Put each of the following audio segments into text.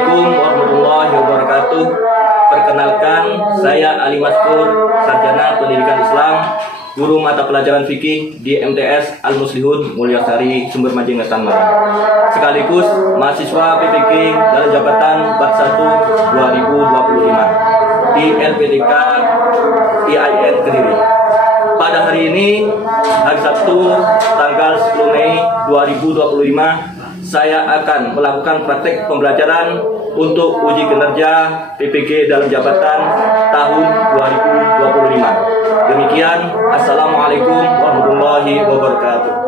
Assalamualaikum warahmatullahi wabarakatuh. Perkenalkan, saya Ali Maskur, Sarjana Pendidikan Islam, guru mata pelajaran fikih di MTS Al Muslihun Mulyasari Sumber Majing Tangerang. Sekaligus mahasiswa PPG dalam jabatan Bat 1 2025 di LPDK IAIN Kediri. Pada hari ini, hari Sabtu, tanggal 10 Mei 2025, saya akan melakukan praktek pembelajaran untuk uji kinerja PPG dalam jabatan tahun 2025. Demikian, Assalamualaikum warahmatullahi wabarakatuh.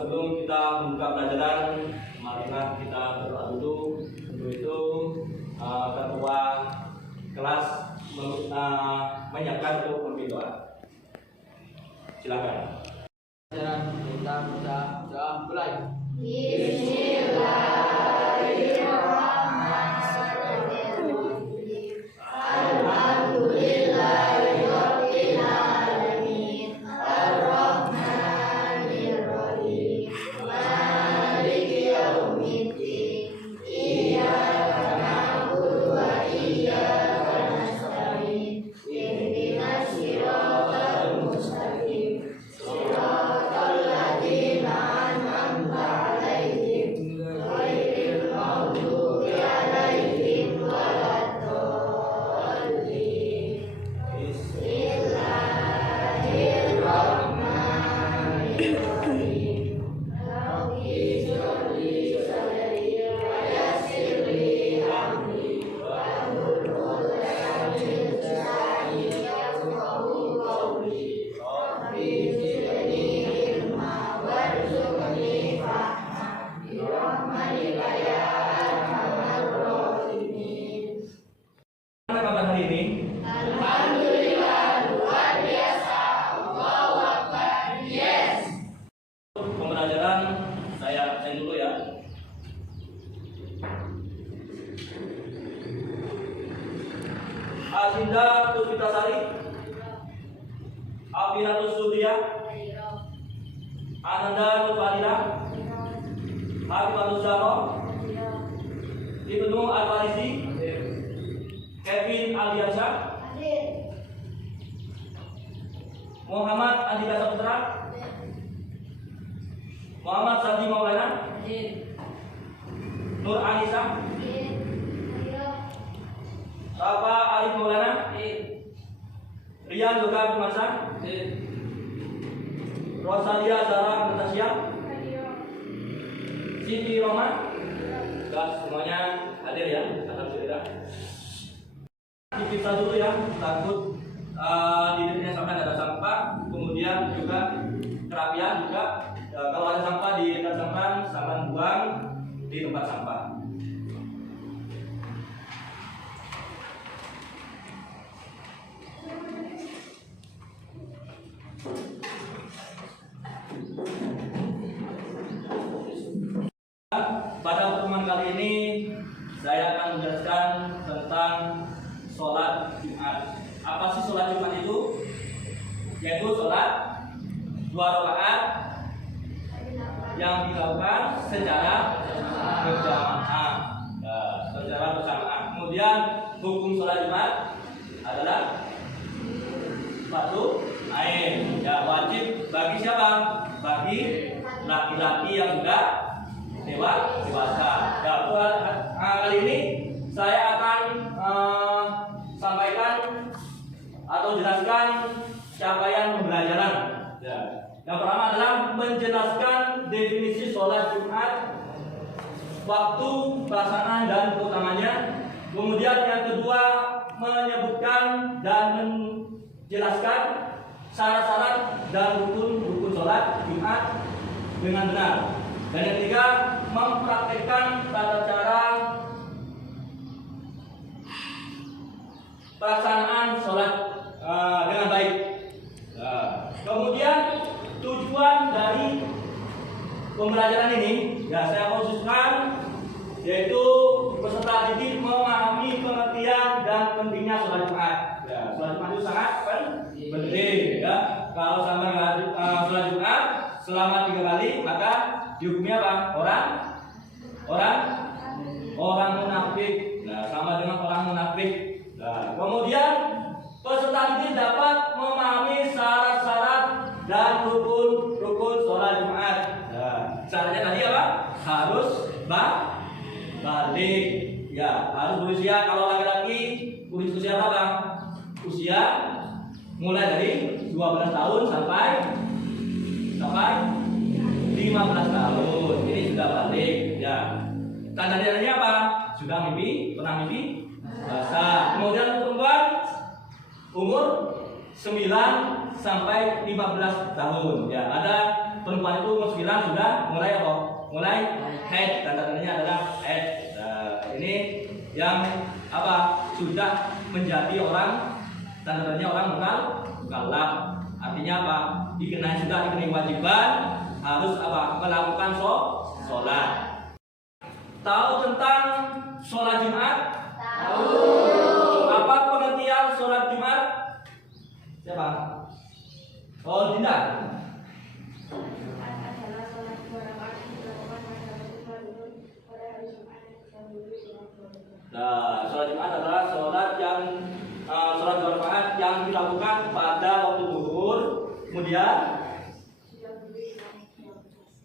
Sebelum kita membuka pelajaran, marilah kita berdoa dulu. Untuk itu, ketua kelas menyiapkan untuk memimpin doa. Silakan. Pelajaran kita sudah mulai. Azinda Puspitasari, Abinatus Surya, Ananda Nurfadila, Habibanus Zaro, Ibnu Al-Farisi, Kevin Aliansyah, Muhammad Andika Saputra, Muhammad Sadi Maulana, Nur Anissa, Rafa Arif Maulana, Rian Yoga Firmansyah, Rosalia Zara Natasha, Siti Roma, dan semuanya hadir ya. Alhamdulillah. Kita dulu ya, takut di depannya sampai ada sampah, kemudian juga kerapian juga. Kalau ada sampah di dekat sampah, sampah buang di tempat sampah. Pada pertemuan kali ini saya akan menjelaskan tentang sholat Jumat. Apa sih sholat Jumat itu? Yaitu sholat 2 rakaat yang dilakukan secara berjamaah. Kemudian hukum sholat Jumat adalah fardu ain. Ya, wajib bagi siapa? Bagi laki-laki yang sudah dewasa. Ya, kali ini saya akan Yang pertama adalah menjelaskan definisi sholat Jumat, waktu pelaksanaan dan keutamanya. Kemudian yang kedua menyebutkan dan menjelaskan syarat-syarat dan rukun sholat Jumat dengan benar. Dan yang ketiga mempraktikkan tata cara pelaksanaan sholat dengan baik. Kemudian tujuan dari pembelajaran ini, ya saya khususkan, yaitu peserta didik memahami pengertian dan pentingnya sholat Jumat. Ya, sholat Jumat itu sangat penting. Ya, kalau sampai sholat Jumat selama 3 kali, maka dihukumnya apa? Orang munafik. Nah, sama dengan orang munafik. Nah, kemudian peserta didik dapat memahami syarat-syarat dan rukun sholat Jumat. Nah, syaratnya tadi apa? Harus balik. Ya, harus berusia, kalau laki-laki usia apa? Usia mulai dari 12 tahun sampai 15 tahun. Ini sudah balik. Ya. Tanda-tandanya apa? Sudah pernah mimpi basah. Kemudian perempuan umur 9 sampai 15 tahun. Ya, ada perempuan itu umur 9 sudah mulai apa? Mulai haid. Tanda-tandanya adalah haid. Nah, ini yang apa? Sudah menjadi orang, tanda-tandanya orang mukallaf. Artinya apa? Sudah dikenai kewajiban harus apa? Melakukan sholat. Tahu tentang sholat Jumat? Tahu. Apa pengertian sholat Jumat? Siapa? Oh, Dinda. Nah, sholat Jumat adalah sholat sholat 2 rakaat yang dilakukan pada waktu zuhur, kemudian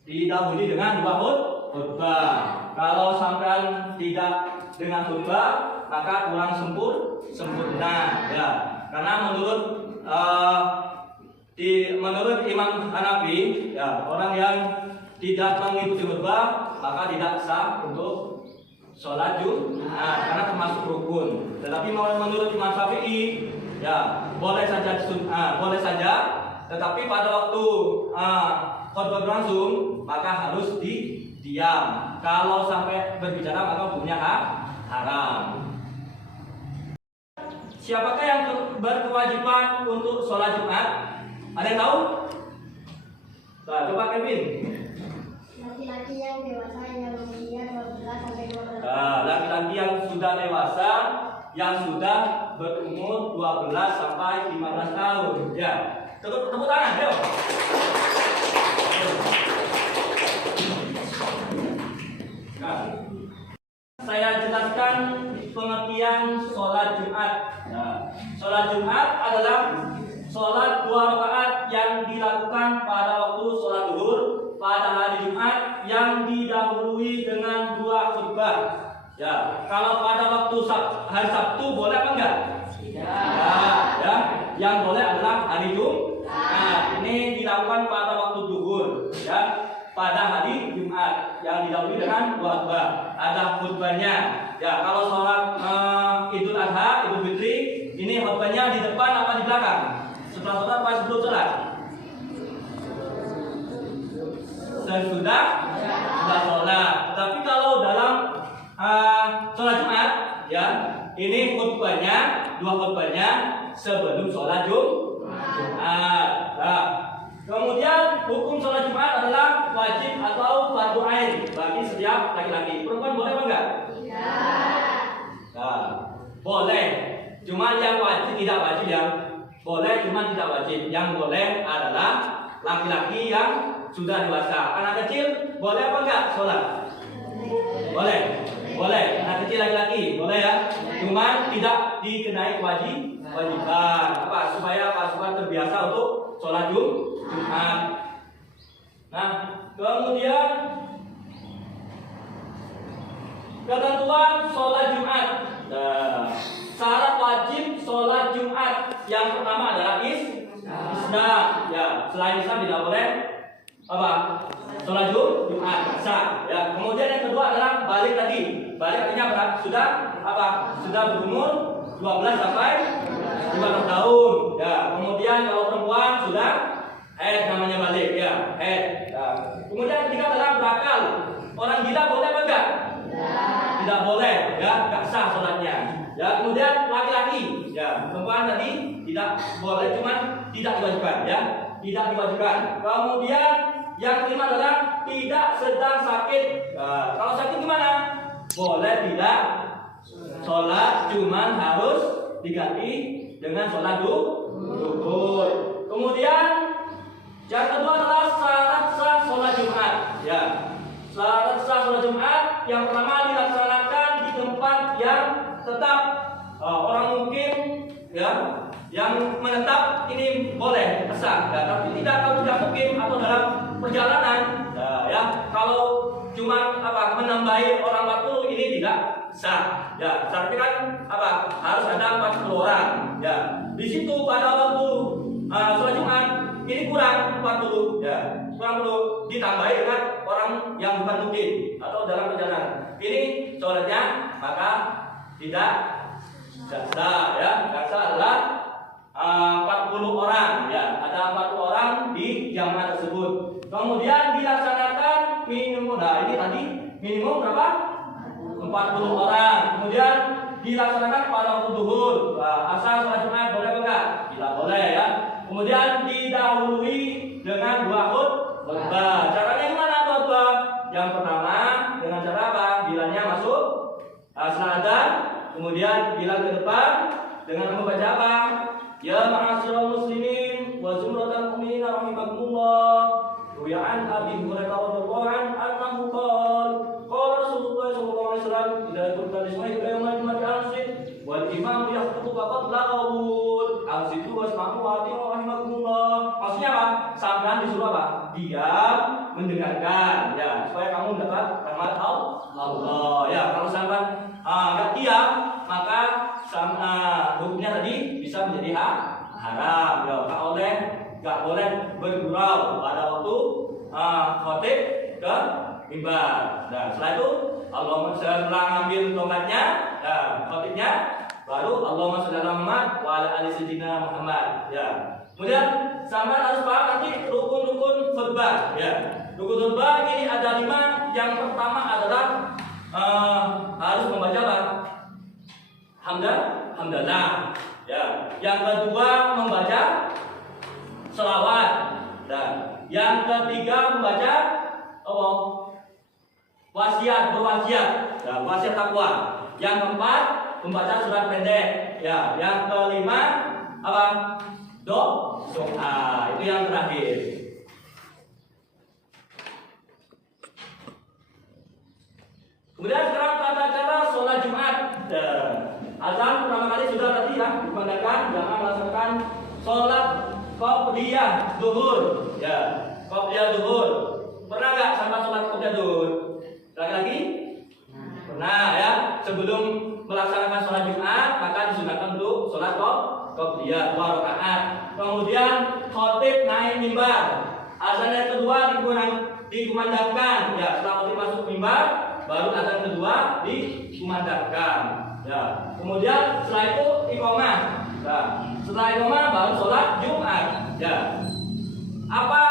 didahului dengan 2 khutbah. Kalau sampai tidak dengan khutbah, maka kurang sempurna. Ya, karena menurut Imam Hanafi, ya, orang yang tidak mengikuti khutbah maka tidak sah untuk sholat Jumat karena termasuk rukun. Tetapi menurut Imam Syafi'i, ya boleh saja, tetapi pada waktu khutbah berlangsung maka harus diam. Kalau sampai berbicara maka hukumnya haram. Siapakah yang berkewajiban untuk sholat Jumat? Ada yang tahu? Nah, coba Kevin. Laki-laki yang dewasa yang usia 12 sampai 12 tahun. Laki-laki yang sudah dewasa yang sudah berumur 12 sampai 15 tahun. Ya. Tepuk tangan, ayo. Nah, saya jelaskan pengertian sholat Jumat. Nah, sholat Jumat adalah sholat 2 rakaat yang dilakukan pada waktu sholat zuhur pada hari Jumat yang didahului dengan 2 khutbah. Ya, kalau pada waktu hari Sabtu boleh apa enggak? Tidak. Ya, yang boleh adalah hari Jumat. Ini dilakukan pada waktu zuhur, ya, pada hari Jumat yang didahului dengan 2 khutbah. Ada khutbahnya. Ya, kalau sholat Idul Adha, Idul Fitri, ini khutbahnya di depan apa di belakang? Setelah sholat apa sebelum sholat? Sudah sholat. Tapi kalau dalam sholat Jumat, ya, ini khutbahnya, 2 khutbahnya sebelum sholat Jumat. Nah, kemudian hukum sholat Jumat adalah wajib atau fardu ain bagi setiap laki-laki. Perempuan boleh apa enggak? Nah, boleh. Cuma yang wajib tidak wajib, yang boleh cuma tidak wajib. Yang boleh adalah laki-laki yang sudah dewasa. Anak kecil boleh apa enggak sholat? Boleh. Anak kecil laki-laki boleh, ya. Cuma tidak dikenai kewajiban. Supaya terbiasa untuk sholat Jumat. Nah, kemudian ketentuan sholat Jumat. Nah, syarat wajib sholat Jumat yang pertama adalah isnani. sah. Ya, selain Isya tidak boleh apa? Sholat Jumat sah. Ya, kemudian yang kedua adalah balik tadi. Balik artinya berapa? Sudah apa? Sudah berumur 12 sampai 15 tahun. Ya, kemudian kalau perempuan sudah namanya balik ya. Ya. Kemudian ketiga adalah berakal. Orang gila boleh apa enggak? Tidak boleh, ya, enggak sah sholatnya. Ya, kemudian laki-laki, ya, perempuan tadi tidak boleh, cuman tidak diwajibkan, ya, tidak diwajibkan. Kemudian yang kelima adalah tidak sedang sakit. Nah, kalau sakit gimana? Boleh tidak sholat, cuman harus diganti dengan sholat duhur. Kemudian yang kedua adalah syarat sah sholat Jumat. Ya, syarat sah sholat Jumat yang pertama dilaksanakan di tempat yang tetap. Orang mungkin ya yang menetap ini boleh sah, ya, tapi tidak kalau tidak mungkin atau dalam perjalanan. Ya, kalau cuma apa menambahi orang 40 ini tidak sah. Ya, syaratnya kan apa? Harus ada 40 orang. Ya, di situ pada waktu sholat Jumat ini kurang 40, ya, kurang 40 ditambahi dengan orang yang bukan mungkin atau dalam perjalanan. Ini sholatnya maka tidak sah, ya. Yang sah adalah 40 orang, ya. Ada 40 orang di jamaah tersebut. Kemudian dilaksanakan minimum. Nah, ini tadi minimum berapa? 40 orang. Kemudian dilaksanakan pada waktu duhur. Asal sholat Jumat boleh apa enggak? Tidak boleh, ya. Kemudian didahului dengan 2 khutbah. Caranya gimana khutbah? Yang pertama dengan cara apa? Bilangnya masuk setelah adzan, kemudian bilang ke depan dengan membaca apa? Ya ma'asyiral muslimin wa zumratal mu'minin rahimakumullah. Ruya an Abi Hurairah radhiyallahu anhu qala Rasulullah sallallahu alaihi wasallam idza kunta lisma'i yawmal jum'ati ansit wal imam yakhutubu faqad laqawul ansitu wasma'u wa ati'u rahimakumullah. Maksudnya apa? Sampean disuruh apa? Diam mendengarkan, ya, supaya kamu mendapat rahmat Allah. Ya, kalau sampean enggak diam maka hukumnya tadi bisa menjadi haram. Ya, enggak boleh bergurau pada waktu khotib ke mimbar. Nah, setelah itu Allahumma setelah ngambil tongkatnya, khotibnya, baru Allahumma sholli ala Muhammad wa ala ali sayyidina Muhammad. Ya. Kemudian sampai harus paham nanti rukun-rukun khutbah. Ya. Rukun khutbah ini ada 5. Yang pertama adalah harus membaca apa? Hamdalah. Ya. Yang kedua membaca selawat. Dan yang ketiga membaca apa? Berwasiat. Ya, wasiat takwa. Yang keempat membaca surat pendek. Ya, yang kelima apa? Doa. Itu yang terakhir. Kemudian sekarang tata cara sholat Jumat. Azan pertama kali sudah tadi ya dikumandangkan, jangan melaksanakan sholat qobliyah zuhur. Ya, qobliyah zuhur. Pernah nggak sama sholat qobliyah zuhur? Lagi-lagi? Pernah ya. Sebelum melaksanakan sholat Jumat maka disunahkan untuk sholat qobliyah 2 rakaat. Kemudian khotib naik mimbar. Azan yang kedua dikumandangkan. Ya, setelah khotib masuk mimbar baru azan kedua dikumandangkan. Ya. Kemudian setelah itu iqamah. Ya. Setelah iqamah baru sholat Jumat. Ya. Apa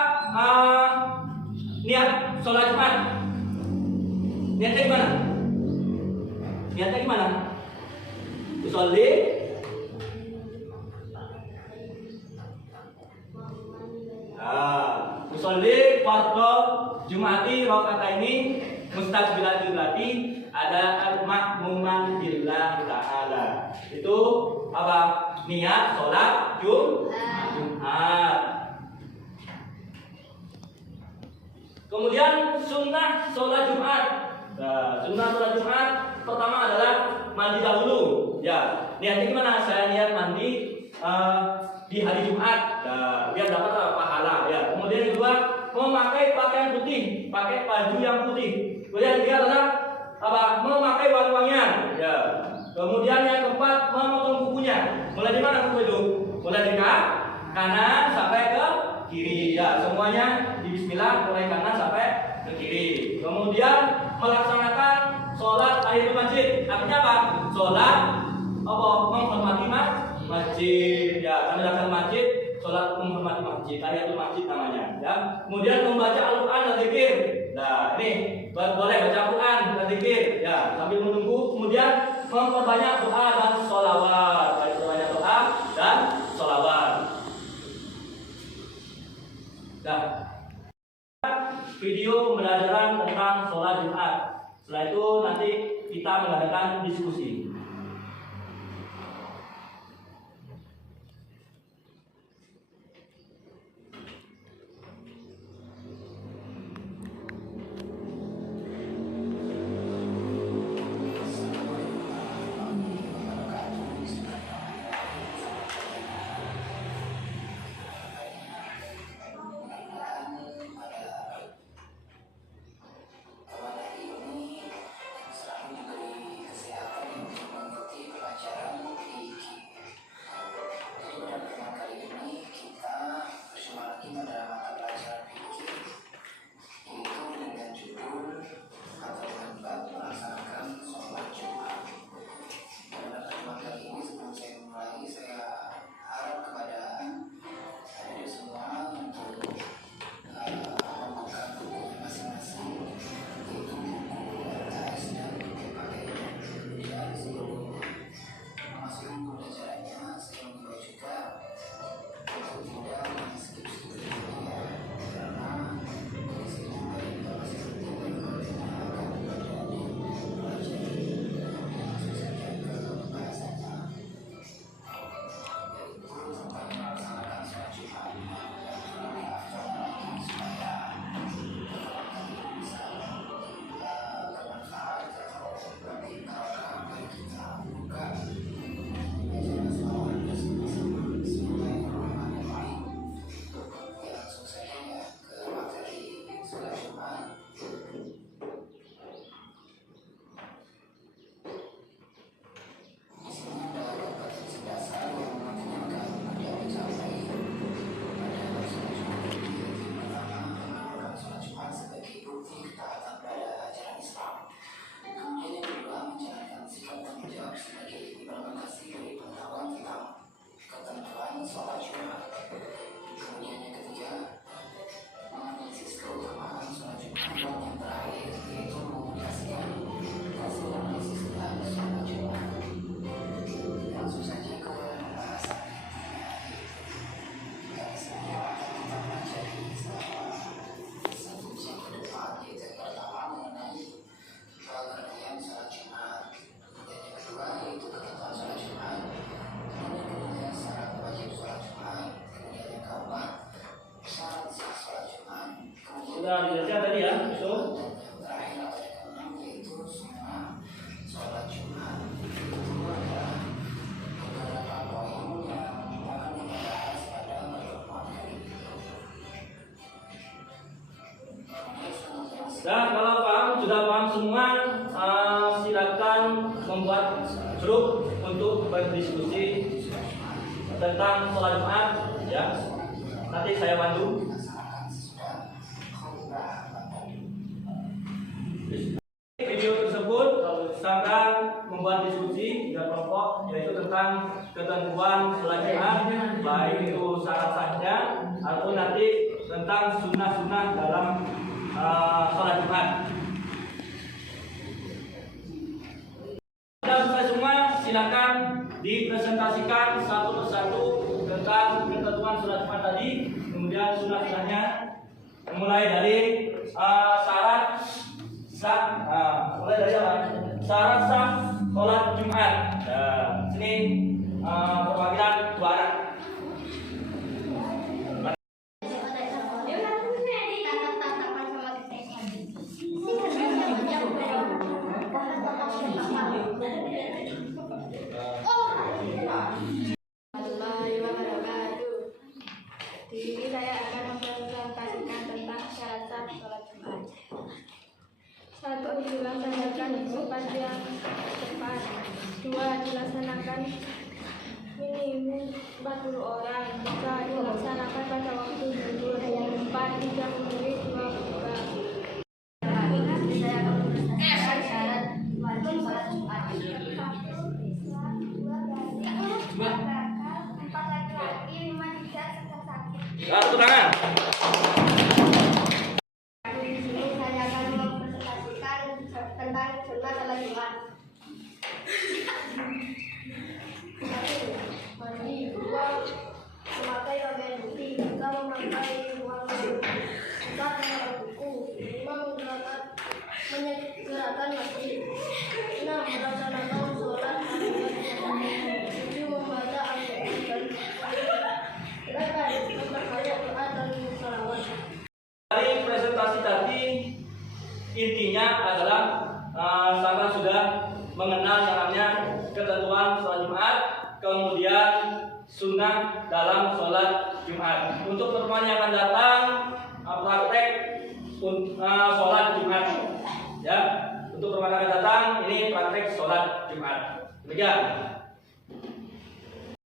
niat sholat Jumat? Niatnya gimana? Niatnya gimana? Usolli usolli fardhu Jumati rakaataini mustaqbilal qiblati ada al-ma'muman billah ta'ala. Itu apa? Niat sholat Jumat. Kemudian sunnah sholat Jumat. Nah, sunnah sholat Jumat pertama adalah mandi dahulu. Ya, niatnya gimana? Saya niat mandi di hari Jumat, biar dapat pahala. Ya. Kemudian yang kedua memakai pakaian putih, pakai baju yang putih. Kemudian yang ketiga adalah apa? Memakai wangi-wangian. Ya. Kemudian yang keempat memotong kukunya. Mulai di mana kuku itu? Mulai di kanan sampai ke kiri. Ya, semuanya di bismillah mulai kanan sampai ke kiri. Kemudian melaksanakan sholat tahiyatul masjid. Artinya apa? Sholat apa? Menghormati masjid. Ya, kami datang masjid, sholat menghormati masjid. Tahiyatul masjid namanya. Ya. Kemudian membaca Al-Quran dan zikir. Nah, ini boleh baca Al-Quran dan zikir. Ya, sambil menunggu. Kemudian memperbanyak doa dan sholawat. Banyak doa dan sholawat. Nah, video pembelajaran tentang sholat Jumat. Setelah itu nanti kita mengadakan diskusi. Sudah dijelaskan tadi ya, itu. Dan kalau sudah paham semua, silakan membuat grup untuk berdiskusi tentang sholat Jumat, ya. Nanti saya bantu. Video tersebut sedang membuat diskusi dan kelompok, yaitu tentang ketentuan sholat Jumat, baik itu syarat-syaratnya atau nanti tentang sunnah-sunnah dalam sholat Jumat. Sudah selesai semua, silakan dipresentasikan satu persatu tentang ketentuan sholat Jumat tadi, kemudian sunnah-sunnahnya, mulai dari syarat sah, mulai dari apa? Syarat sah sholat Jumat. Nah, sini perwakilan dua anak. Di sini saya akan mempresentasikan tentang syarat sah sholat Jumat. Satu, dilaksanakan tepat yang tepat. Dua, dilaksanakan minimal minimum 40 orang jika dilaksanakan pada waktu libur 4-30 menit 2 buka. Saya akan memperhatikan syarat wajib sholat Jumat. 4 laki-laki, 5 tidak sedang sakit. Tepuk tangan. Di sini saya akan mempresentasikan tentang sunnah sholat Jumat. 1. Mandi. 2. Memakai pakaian putih. 3. Memakai uang baru. 4. Memakai buku. 5. Menyegerakan masjid. 6. Melaksanakan sholat 7. Membaca Al-Quran. 8. Memperkaya doa dan sholawat. Dari presentasi tadi intinya adalah saudara sudah mengenal yang namanya ketentuan sholat Jumat, kemudian sunnah dalam sholat Jumat. Untuk pertemuan yang akan datang praktek sholat Jumat, ya. Untuk pertemuan yang akan datang ini praktek sholat Jumat. Demikian.